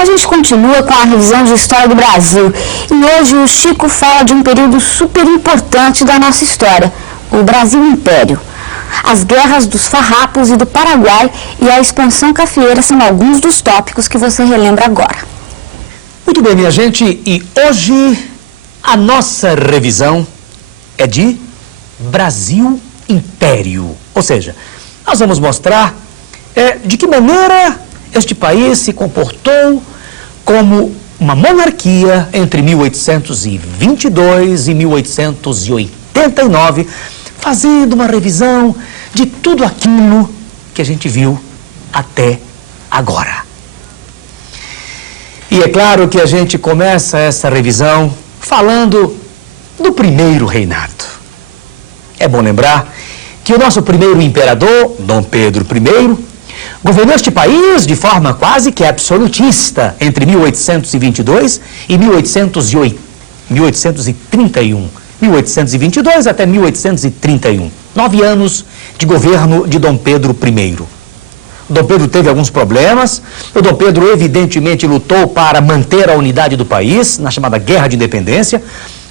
A gente continua com a revisão de história do Brasil e hoje o Chico fala de um período super importante da nossa história, o Brasil Império. As guerras dos farrapos e do Paraguai e a expansão cafeeira são alguns dos tópicos que você relembra agora. Muito bem, minha gente, e hoje a nossa revisão é de Brasil Império. Ou seja, nós vamos mostrar de que maneira este país se comportou como uma monarquia entre 1822 e 1889, fazendo uma revisão de tudo aquilo que a gente viu até agora. E é claro que a gente começa essa revisão falando do primeiro reinado. É bom lembrar que o nosso primeiro imperador, Dom Pedro I, governou este país de forma quase que absolutista entre 1822 e 1831. 1822 até 1831. 9 anos de governo de Dom Pedro I. O Dom Pedro teve alguns problemas. O Dom Pedro evidentemente lutou para manter a unidade do país na chamada Guerra de Independência,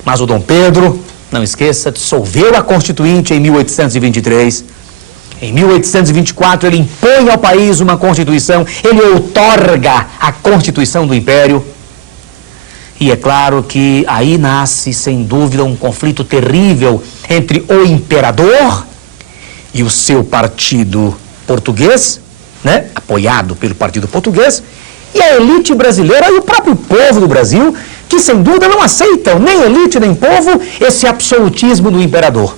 mas o Dom Pedro, não esqueça, dissolveu a Constituinte em 1823. Em 1824 ele impõe ao país uma Constituição, ele outorga a Constituição do Império. E é claro que aí nasce, sem dúvida, um conflito terrível entre o imperador e o seu partido português, apoiado pelo partido português, e a elite brasileira e o próprio povo do Brasil, que sem dúvida não aceitam, nem elite nem povo, esse absolutismo do imperador.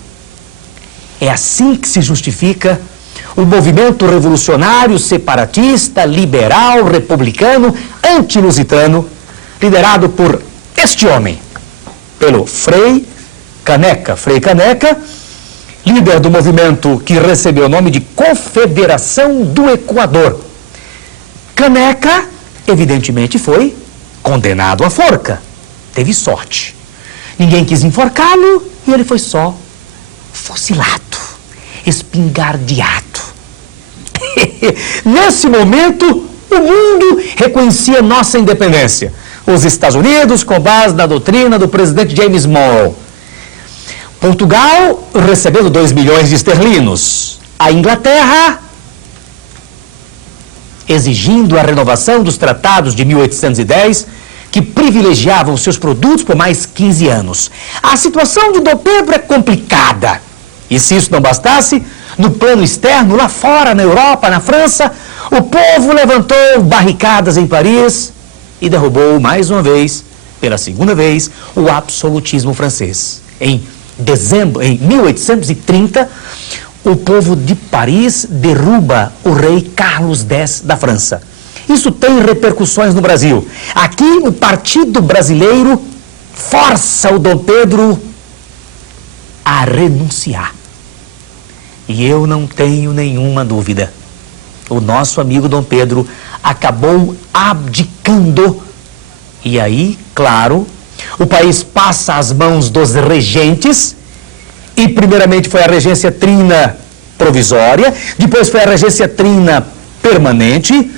É assim que se justifica o movimento revolucionário, separatista, liberal, republicano, anti-lusitano, liderado por este homem, pelo Frei Caneca, líder do movimento que recebeu o nome de Confederação do Equador. Caneca, evidentemente, foi condenado à forca. Teve sorte. Ninguém quis enforcá-lo e ele foi só fuzilado, espingardeado. Nesse momento, o mundo reconhecia nossa independência. Os Estados Unidos, com base na doutrina do presidente James Monroe. Portugal, recebendo 2 milhões de esterlinos. A Inglaterra, exigindo a renovação dos tratados de 1810, que privilegiavam seus produtos por mais 15 anos. A situação de Dom Pedro é complicada. E se isso não bastasse, no plano externo, lá fora, na Europa, na França, o povo levantou barricadas em Paris e derrubou mais uma vez, pela segunda vez, o absolutismo francês. Em 1830, o povo de Paris derruba o rei Carlos X da França. Isso tem repercussões no Brasil. Aqui, o Partido Brasileiro força o Dom Pedro a renunciar. E eu não tenho nenhuma dúvida. O nosso amigo Dom Pedro acabou abdicando. E aí, claro, o país passa às mãos dos regentes. E primeiramente foi a regência trina provisória, depois foi a regência trina permanente.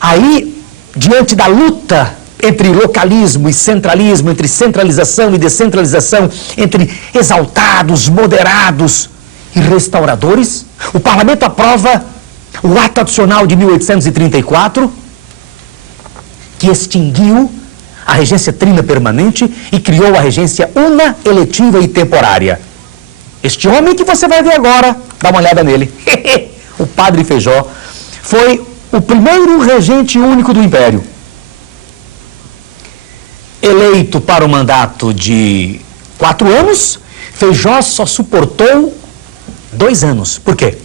Aí, diante da luta entre localismo e centralismo, entre centralização e descentralização, entre exaltados, moderados e restauradores, o parlamento aprova o ato adicional de 1834, que extinguiu a regência trina permanente e criou a regência una, eletiva e temporária. Este homem que você vai ver agora, dá uma olhada nele, o Padre Feijó, foi o primeiro regente único do Império. Eleito para um mandato de 4 anos, Feijó só suportou 2 anos. Por quê?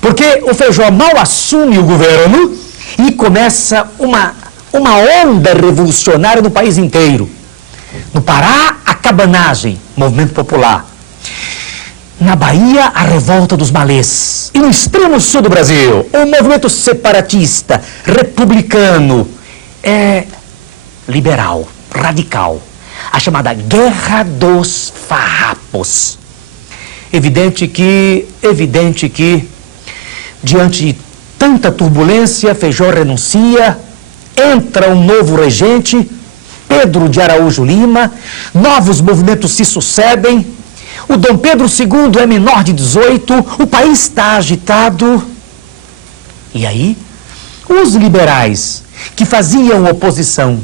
Porque o Feijó mal assume o governo e começa uma onda revolucionária no país inteiro. No Pará, a cabanagem, movimento popular. Na Bahia, a revolta dos malês. E no extremo sul do Brasil, o movimento separatista, republicano, liberal, radical. A chamada Guerra dos Farrapos. Evidente que, diante de tanta turbulência, Feijó renuncia entra um novo regente, Pedro de Araújo Lima, novos movimentos se sucedem, o Dom Pedro II é menor de 18, o país está agitado. E aí, os liberais que faziam oposição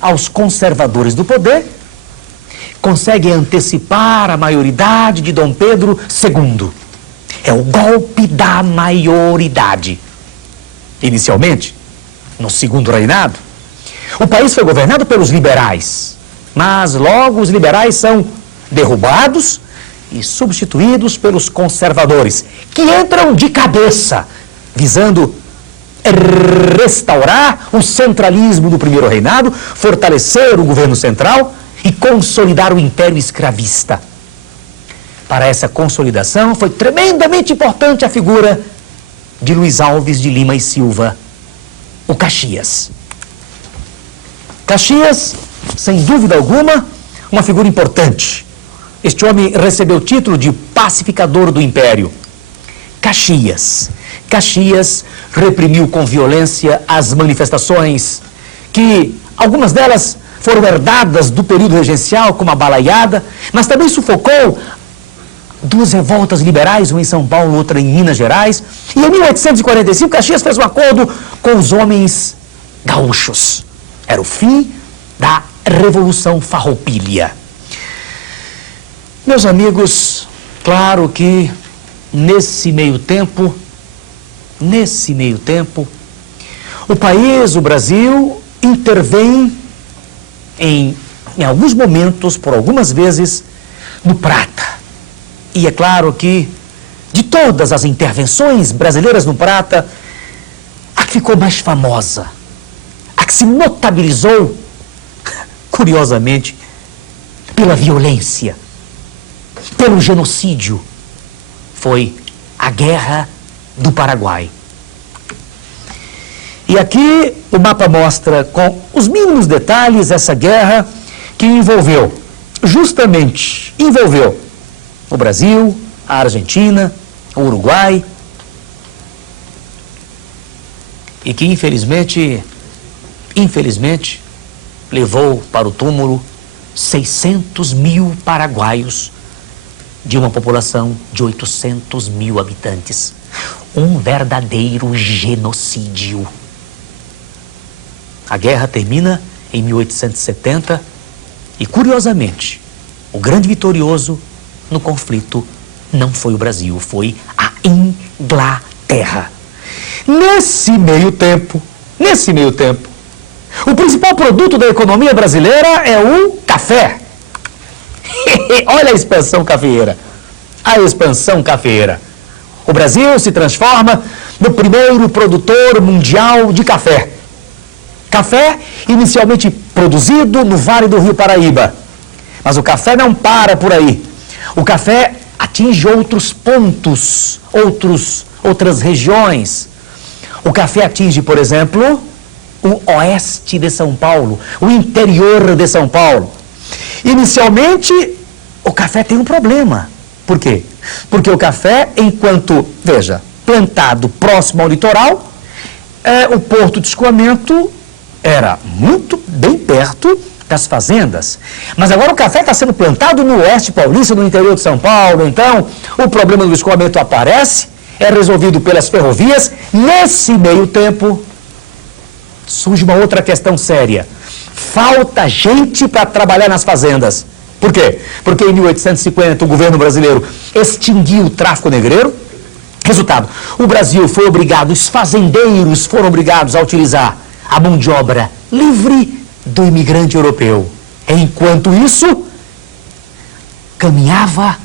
aos conservadores do poder conseguem antecipar a maioridade de Dom Pedro II. É o golpe da maioridade. Inicialmente, no segundo reinado, o país foi governado pelos liberais, mas logo os liberais são derrubados e substituídos pelos conservadores, que entram de cabeça, visando restaurar o centralismo do primeiro reinado, fortalecer o governo central e consolidar o império escravista. Para essa consolidação foi tremendamente importante a figura de Luiz Alves de Lima e Silva, o Caxias. Caxias, sem dúvida alguma, uma figura importante. Este homem recebeu o título de pacificador do império. Caxias reprimiu com violência as manifestações que, algumas delas foram herdadas do período regencial, como a Balaiada, mas também sufocou duas revoltas liberais, uma em São Paulo, outra em Minas Gerais. E em 1845, Caxias fez um acordo com os homens gaúchos. Era o fim da Revolução Farroupilha. Meus amigos, claro que nesse meio tempo, o país, o Brasil, intervém em alguns momentos, por algumas vezes, no Prata. E é claro que, de todas as intervenções brasileiras no Prata, a que ficou mais famosa, a que se notabilizou, curiosamente, pela violência, pelo genocídio, foi a Guerra do Paraguai. E aqui o mapa mostra com os mínimos detalhes essa guerra que envolveu o Brasil, a Argentina, o Uruguai, e que infelizmente, levou para o túmulo 600 mil paraguaios de uma população de 800 mil habitantes. Um verdadeiro genocídio. A guerra termina em 1870 e, curiosamente, o grande vitorioso no conflito não foi o Brasil, foi a Inglaterra. Nesse meio tempo, o principal produto da economia brasileira é o café. Olha a expansão cafeeira. O Brasil se transforma no primeiro produtor mundial de café. Café inicialmente produzido no Vale do Rio Paraíba. Mas o café não para por aí. O café atinge outros pontos, outras regiões. O café atinge, por exemplo, o oeste de São Paulo, o interior de São Paulo. Inicialmente, o café tem um problema. Por quê? Porque o café, enquanto, plantado próximo ao litoral, o porto de escoamento era muito bem perto das fazendas. Mas agora o café está sendo plantado no oeste paulista, no interior de São Paulo. Então, o problema do escoamento aparece, é resolvido pelas ferrovias. Nesse meio tempo, surge uma outra questão séria. Falta gente para trabalhar nas fazendas. Por quê? Porque em 1850 o governo brasileiro extinguiu o tráfico negreiro. Resultado, o Brasil foi obrigado, os fazendeiros foram obrigados a utilizar a mão de obra livre do imigrante europeu. Enquanto isso, caminhava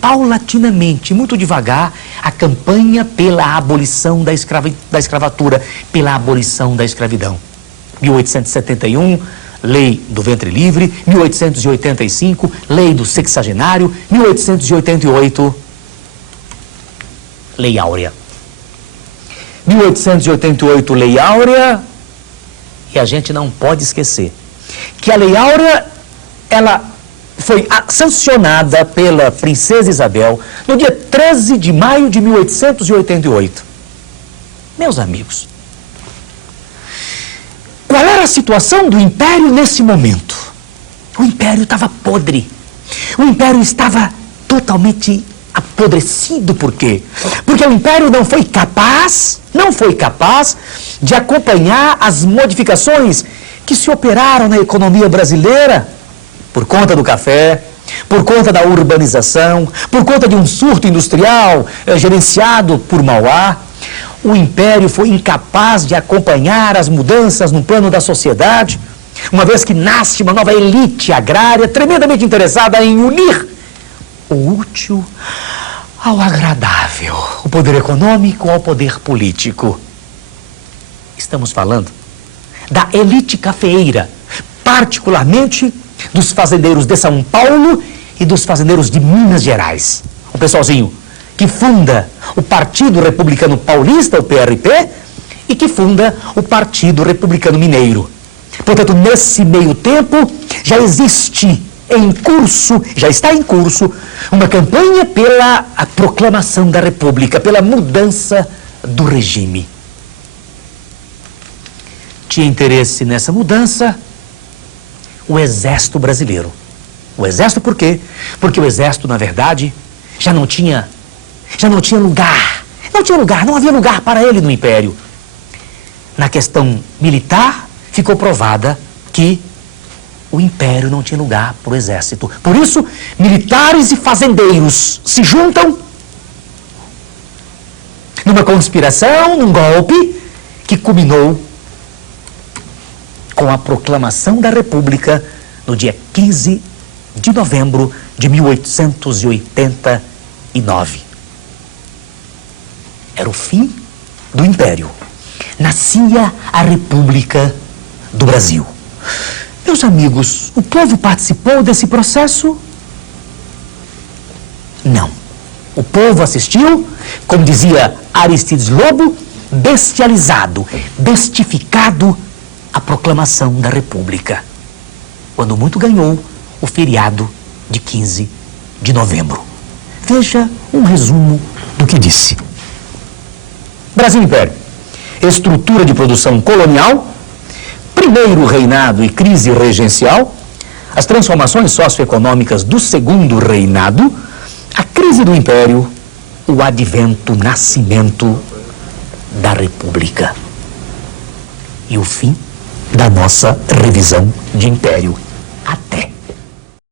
paulatinamente, muito devagar, a campanha pela abolição da escravatura, pela abolição da escravidão. 1871, Lei do Ventre Livre. 1885, Lei do Sexagenário. 1888, Lei Áurea. 1888, Lei Áurea, e a gente não pode esquecer que a Lei Áurea, ela foi sancionada pela Princesa Isabel no dia 13 de maio de 1888. Meus amigos, Qual era a situação do Império nesse momento? O Império estava podre. O Império estava totalmente apodrecido. Por quê? Porque o Império não foi capaz de acompanhar as modificações que se operaram na economia brasileira por conta do café, por conta da urbanização, por conta de um surto industrial gerenciado por Mauá. O Império foi incapaz de acompanhar as mudanças no plano da sociedade, uma vez que nasce uma nova elite agrária tremendamente interessada em unir o útil ao agradável, o poder econômico ao poder político. Estamos falando da elite cafeeira, particularmente dos fazendeiros de São Paulo e dos fazendeiros de Minas Gerais. O pessoalzinho que funda o Partido Republicano Paulista, o PRP, e que funda o Partido Republicano Mineiro. Portanto, nesse meio tempo, já está em curso, uma campanha pela proclamação da República, pela mudança do regime. Tinha interesse nessa mudança o Exército Brasileiro. O Exército por quê? Porque o Exército, na verdade, já não tinha lugar. Não havia lugar para ele no Império. Na questão militar, ficou provada que o Império não tinha lugar para o Exército. Por isso, militares e fazendeiros se juntam numa conspiração, num golpe, que culminou com a proclamação da República no dia 15 de novembro de 1889. Era o fim do Império. Nascia a República do Brasil. Meus amigos, o povo participou desse processo? Não. O povo assistiu, como dizia Aristides Lobo, bestializado, bestificado, à proclamação da República, quando muito ganhou o feriado de 15 de novembro. Veja um resumo do que disse. Brasil Império. Estrutura de produção colonial, primeiro reinado e crise regencial, as transformações socioeconômicas do segundo reinado, a crise do Império, o advento, nascimento da República e o fim da nossa revisão de Império.